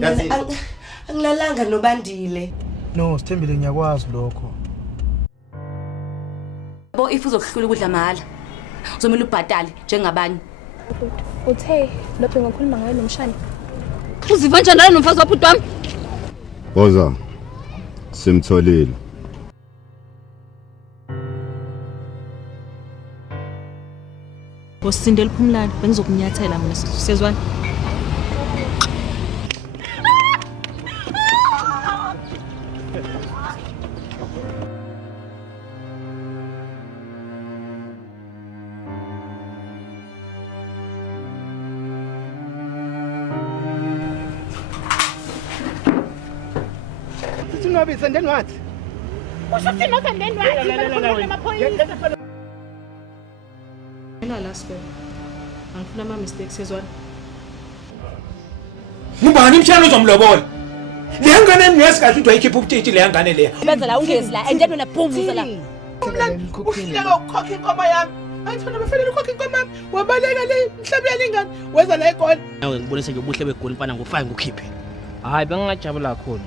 Yazi Angilalanga noBandile. No, Sithembile ngiyakwazi lokho. Bo if uzokuhlula ukudla mahala. Uzomela ubhadale njengabanye. Uthe lapho ngakhuluma ngawe nomshana. Uziva kanjani nomfazi wabhuti wami? Boza. Simtholile. Bosindele Phumlani bengizokunyathela mina sezwana. Sinobi sendeni wathi? Usho no sendeni wathi amaphoyisa. Mina laswe. Angifuna ama mistakes sezwana. Ngubani imshana uzomlobola? Le ngane niyasikahle ukuthi wayikhipha ubutiti le ngane le. Benza la ungezi la and then wena phumza la. Uhleka ukukhokha inkomo yami. Ayithona bafanele ukhokha inkomo yami. Wabaleka le mhlabi yalingani. Weza la egoli. Nawe ngibonise nje ubuhle begoli mfana ngo5 ngukhiphe. Hayi bengingajabula kakhulu.